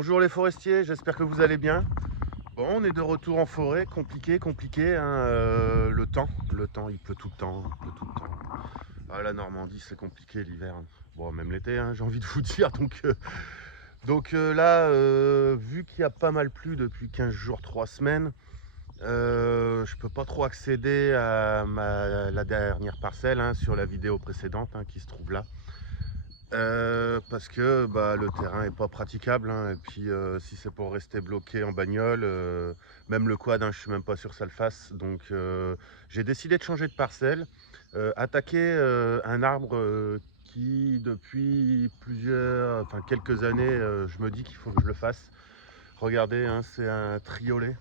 Bonjour les forestiers, j'espère que vous allez bien. Bon, on est de retour en forêt, compliqué, hein, le temps, il pleut tout le temps, Ah, la Normandie, c'est compliqué l'hiver. Bon, même l'été, hein, j'ai envie de vous dire. Donc là, vu qu'il y a pas mal plu depuis 15 jours, 3 semaines, je peux pas trop accéder à la dernière parcelle, hein, sur la vidéo précédente, hein, qui se trouve là. Parce que le terrain est pas praticable, hein, et puis si c'est pour rester bloqué en bagnole, même le quad, hein, je suis même pas sûr que ça le fasse. Donc j'ai décidé de changer de parcelle, attaquer un arbre qui depuis quelques années, je me dis qu'il faut que je le fasse. Regardez, hein, c'est un triolet,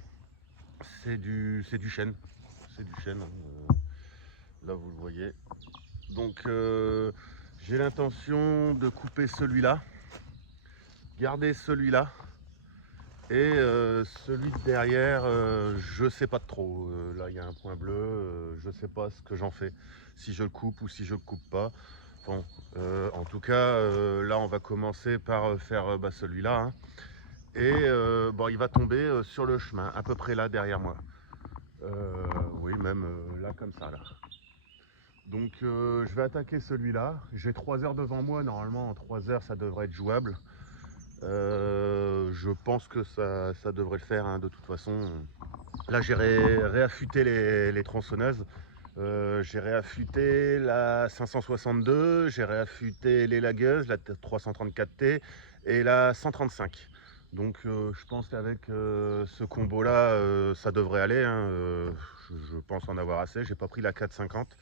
c'est du chêne, hein, là vous le voyez. Donc j'ai l'intention de couper celui-là, garder celui-là, et celui de derrière, je sais pas trop. Là il y a un point bleu, je sais pas ce que j'en fais, si je le coupe ou si je le coupe pas. Bon, en tout cas, là on va commencer par faire celui-là, hein. Et bon, il va tomber sur le chemin, à peu près là derrière moi. Oui, même là comme ça là. Donc je vais attaquer celui-là. J'ai 3 heures devant moi, normalement en 3 heures ça devrait être jouable. Je pense que ça devrait le faire, hein, de toute façon. Là j'ai réaffûté les tronçonneuses. J'ai réaffûté la 562, j'ai réaffûté les lagueuses, la 334T et la 135. Donc je pense qu'avec ce combo là, ça devrait aller, hein. Je pense en avoir assez. J'ai pas pris la 450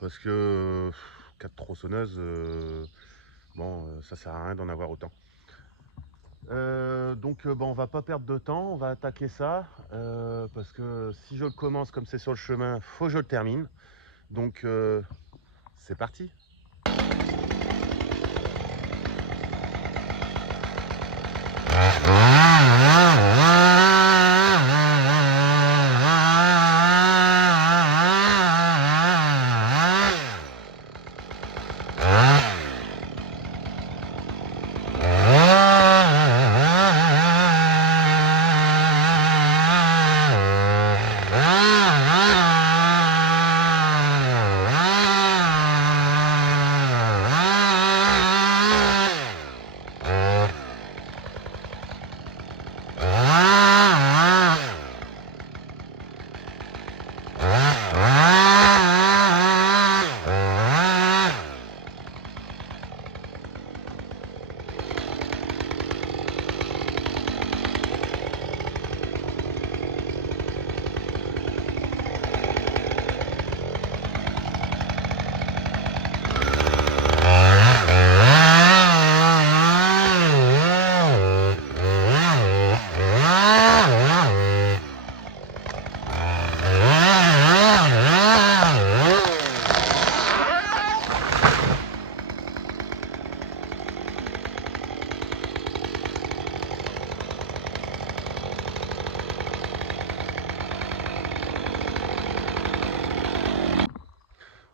parce que 4 tronçonneuses, ça sert à rien d'en avoir autant. Donc on va pas perdre de temps, on va attaquer ça, parce que si je le commence comme c'est sur le chemin, faut que je le termine. Donc c'est parti.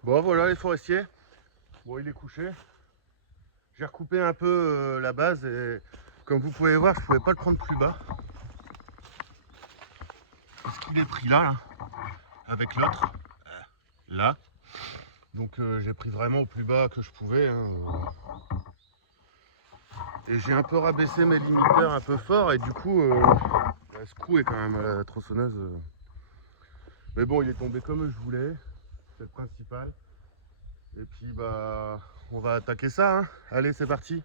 Bon voilà les forestiers, bon il est couché. J'ai recoupé un peu la base et comme vous pouvez voir, je pouvais pas le prendre plus bas. Parce qu'il est pris là, avec l'autre, là. Donc j'ai pris vraiment au plus bas que je pouvais, hein. Et j'ai un peu rabaissé mes limiteurs un peu fort et du coup ce coup est quand même la tronçonneuse. Mais bon, il est tombé comme je voulais, c'est le principal. Et puis on va attaquer ça, hein. Allez, c'est parti.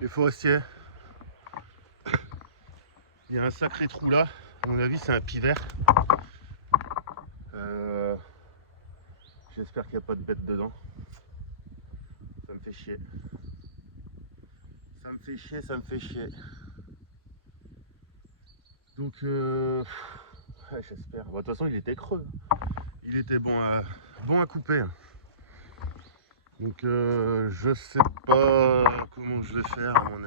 Les forestiers, il y a un sacré trou là, à mon avis c'est un pivert. J'espère qu'il n'y a pas de bête dedans. Ça me fait chier. Ça me fait chier, ça me fait chier. Donc ouais, j'espère. Bon, de toute façon il était creux. Il était bon à couper. Donc je sais pas comment je vais faire, à mon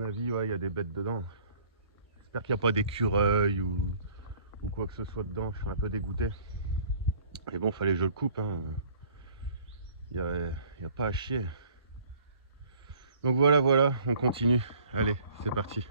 avis. Ouais, il y a des bêtes dedans. J'espère qu'il n'y a pas d'écureuils ou quoi que ce soit dedans. Je suis un peu dégoûté. Mais bon, fallait que je le coupe. Hein. Il n'y a pas à chier. Donc voilà, on continue. Allez, c'est parti.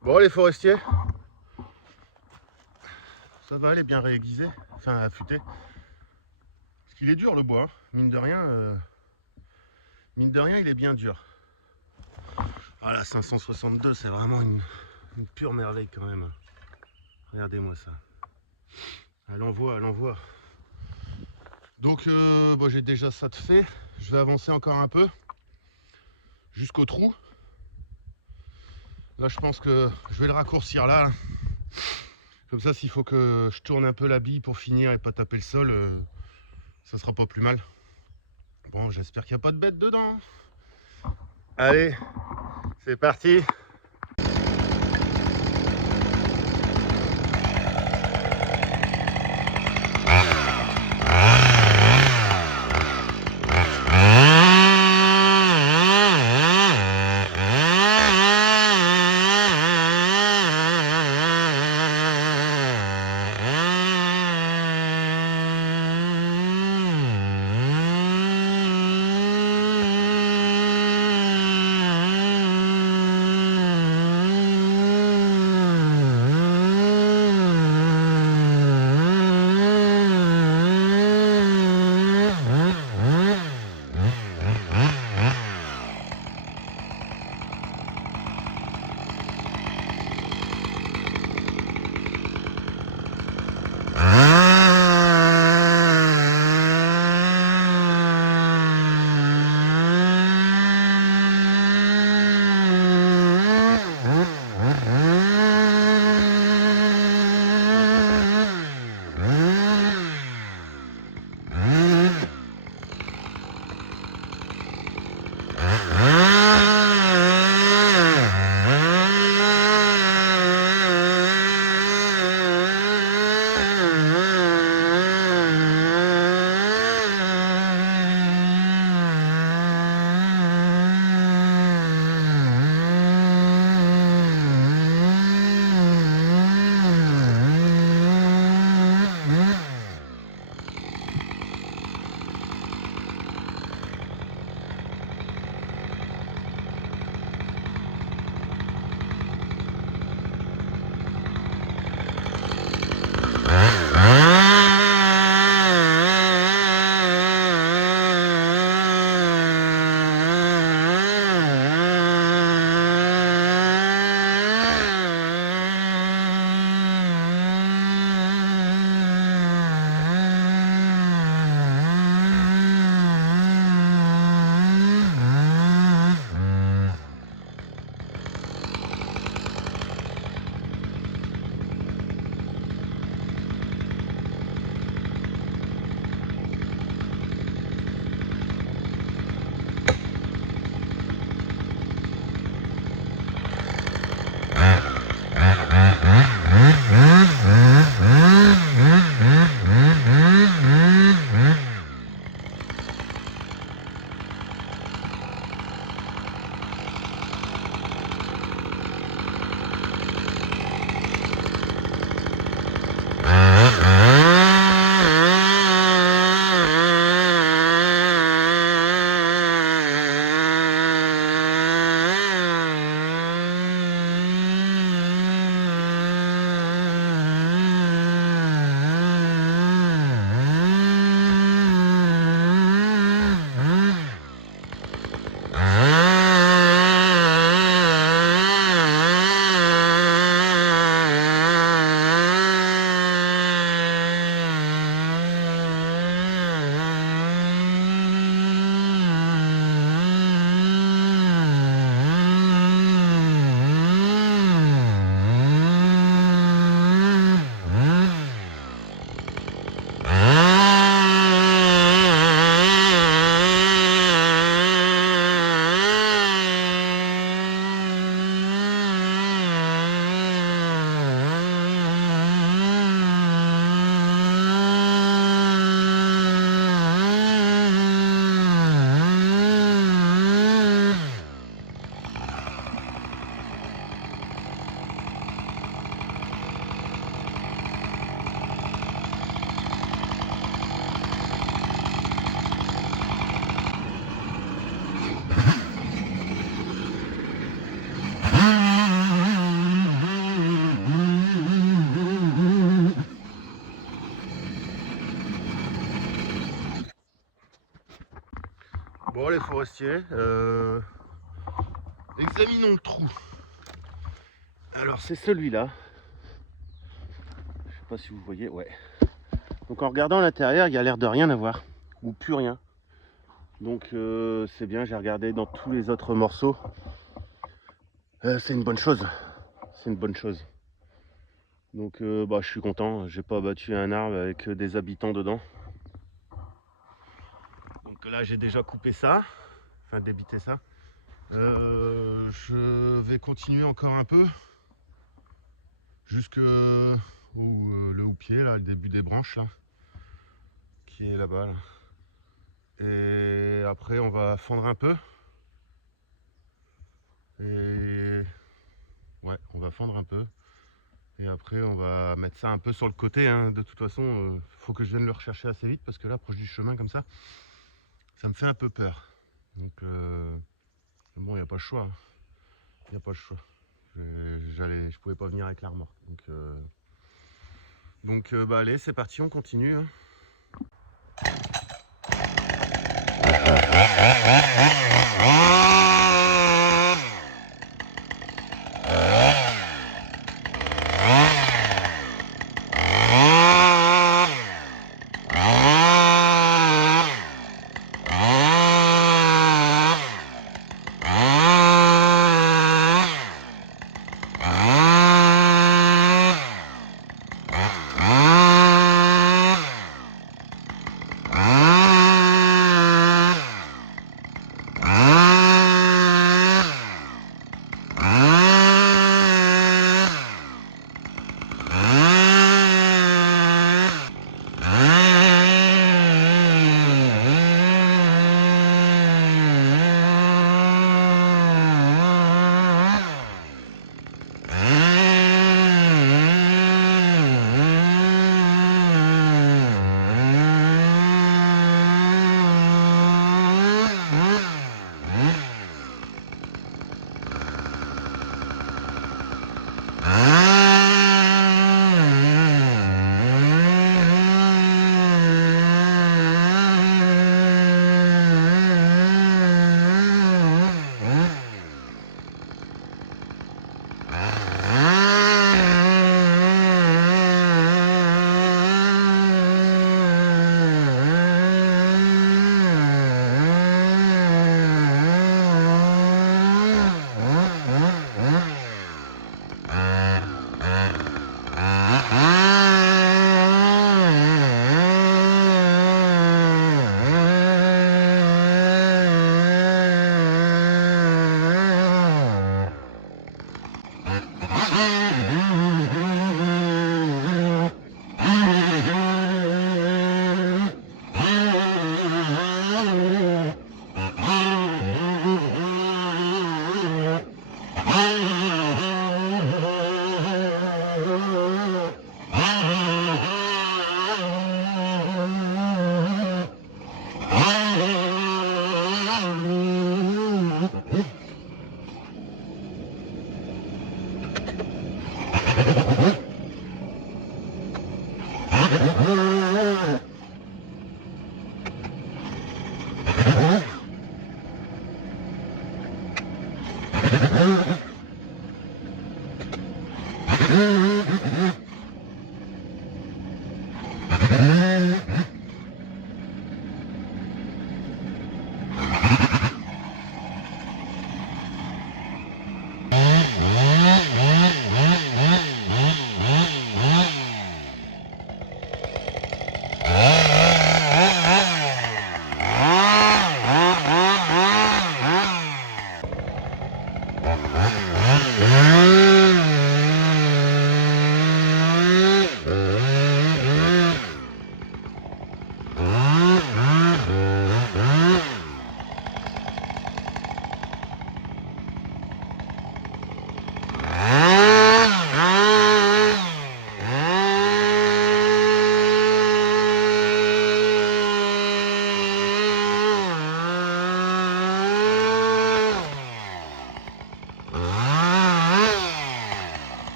Bon les forestiers, Ça va, elle est bien réaiguisée, enfin affûtée. Parce qu'il est dur le bois, hein. Mine de rien, il est bien dur. Ah la 562, c'est vraiment une pure merveille quand même. Regardez-moi ça. Elle envoie, elle envoie. Donc bon, j'ai déjà ça de fait. Je vais avancer encore un peu jusqu'au trou. Là, je pense que je vais le raccourcir là. Comme ça, s'il faut que je tourne un peu la bille pour finir et pas taper le sol, ça sera pas plus mal. Bon, j'espère qu'il n'y a pas de bête dedans. Allez, c'est parti. Bon les forestiers, examinons le trou. Alors c'est celui-là. Je sais pas si vous voyez, ouais. Donc en regardant à l'intérieur, il y a l'air de rien avoir, ou plus rien. Donc c'est bien, j'ai regardé dans tous les autres morceaux. C'est une bonne chose. C'est une bonne chose. Donc bah, je suis content, j'ai pas abattu un arbre avec des habitants dedans. Donc là j'ai déjà coupé ça, enfin débité ça. Je vais continuer encore un peu jusque le houppier, là, le début des branches là, qui est là-bas. Là. Et après on va fendre un peu. Et ouais, on va fendre un peu. Et après on va mettre ça un peu sur le côté. Hein. De toute façon, faut que je vienne le rechercher assez vite parce que là, proche du chemin comme ça me fait un peu peur. Donc bon, il n'y a pas le choix. Il n'y a pas le choix. Je pouvais pas venir avec la remorque. Donc bah allez, c'est parti, on continue. Hein.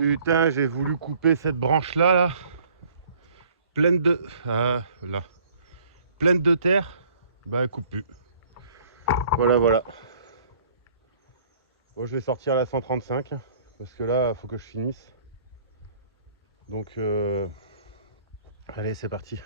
Putain, j'ai voulu couper cette branche là, pleine de... Ah, là. Pleine de terre. Bah, elle coupe plus. Voilà. Bon, je vais sortir la 135 parce que là, il faut que je finisse. Donc, allez, c'est parti.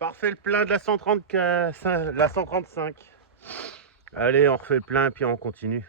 Refait le plein de la 135. Allez, on refait le plein puis on continue.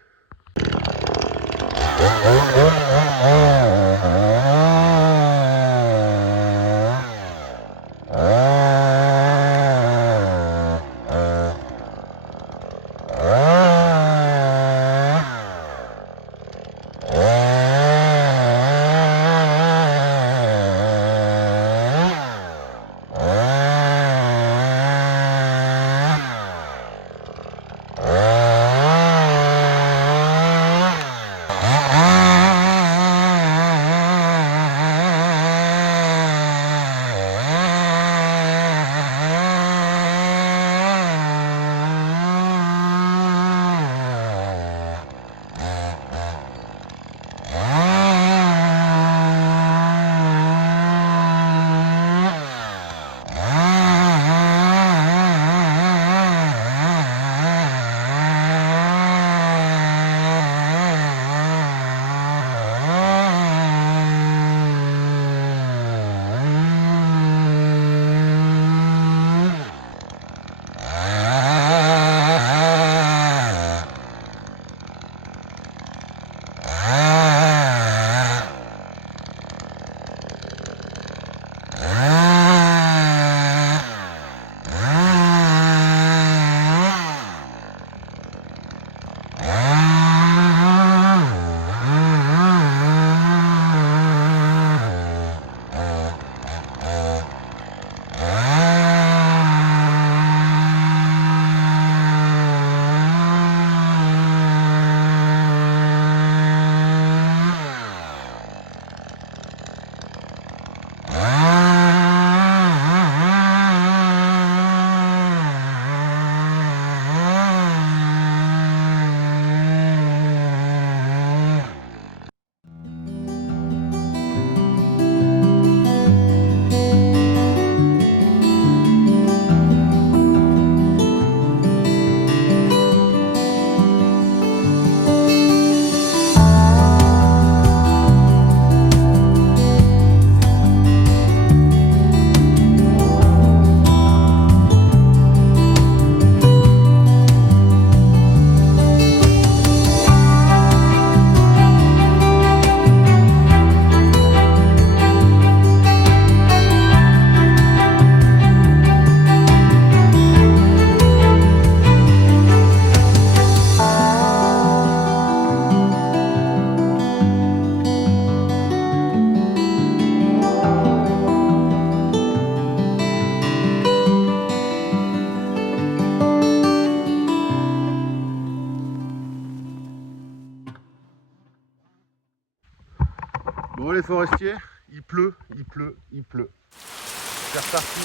les forestiers, il pleut, il pleut, il pleut. C'est reparti.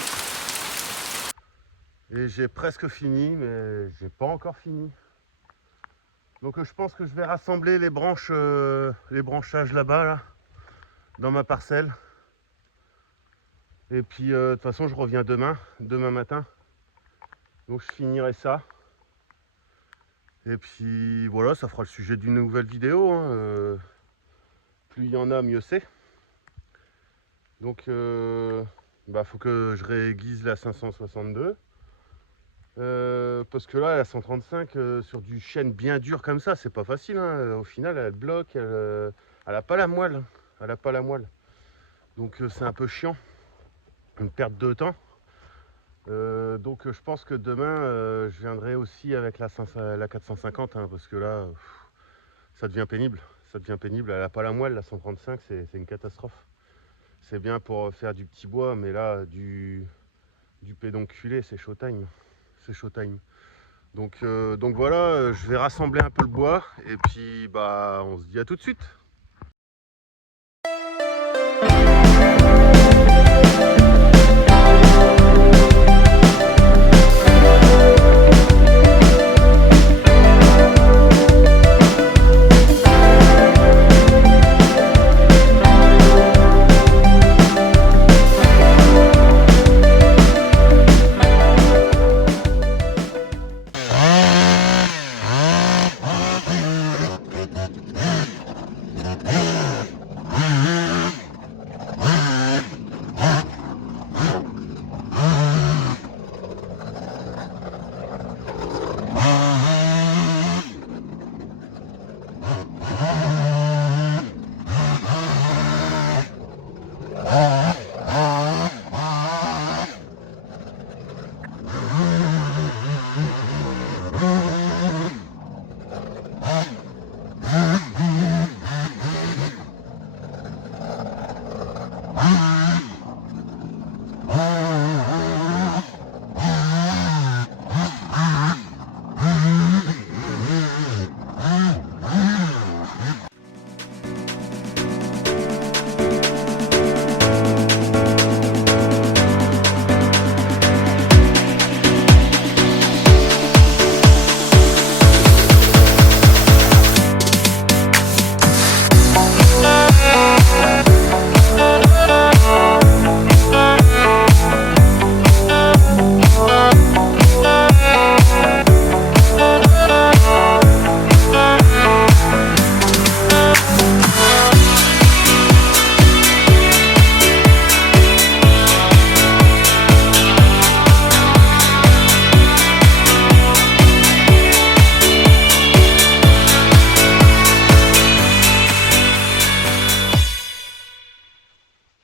Et j'ai presque fini, mais j'ai pas encore fini. Donc je pense que je vais rassembler les branches, les branchages là-bas, là, dans ma parcelle. Et puis de toute façon je reviens demain matin. Donc je finirai ça. Et puis voilà, ça fera le sujet d'une nouvelle vidéo, hein. Plus il y en a, mieux c'est. Donc faut que je réaiguise la 562. Parce que là, la 135, sur du chêne bien dur comme ça, c'est pas facile, hein. Au final, elle bloque, elle a pas la moelle. Elle a pas la moelle. Donc c'est un peu chiant. Une perte de temps. Donc je pense que demain, je viendrai aussi avec la 450, hein, parce que là, ça devient pénible. Ça devient pénible. Elle a pas la moelle, la 135, c'est une catastrophe. C'est bien pour faire du petit bois, mais là, du pédonculé, c'est showtime. C'est showtime. Donc voilà, je vais rassembler un peu le bois et puis bah on se dit à tout de suite.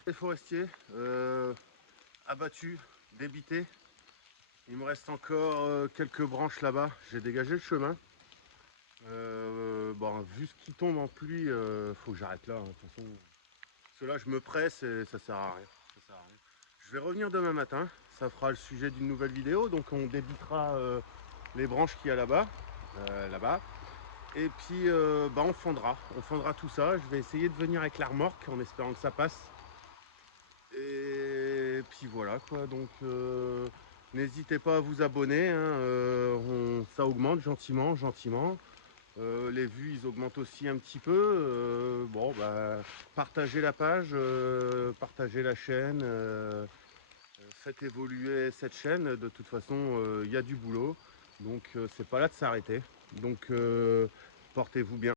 Les forestiers abattus, débités. Il me reste encore quelques branches là-bas. J'ai dégagé le chemin. Vu ce qui tombe en pluie, faut que j'arrête là, hein, de toute façon. Parce que là, je me presse et ça sert à rien. Ça sert à rien. Je vais revenir demain matin. Ça fera le sujet d'une nouvelle vidéo. Donc on débitera les branches qu'il y a là-bas. Et puis on fendra. On fendra tout ça. Je vais essayer de venir avec la remorque en espérant que ça passe. Et puis voilà quoi, donc n'hésitez pas à vous abonner, hein, ça augmente gentiment. Les vues ils augmentent aussi un petit peu. Partagez la page, partagez la chaîne, faites évoluer cette chaîne. De toute façon, il y a du boulot, donc c'est pas là de s'arrêter. Donc portez-vous bien.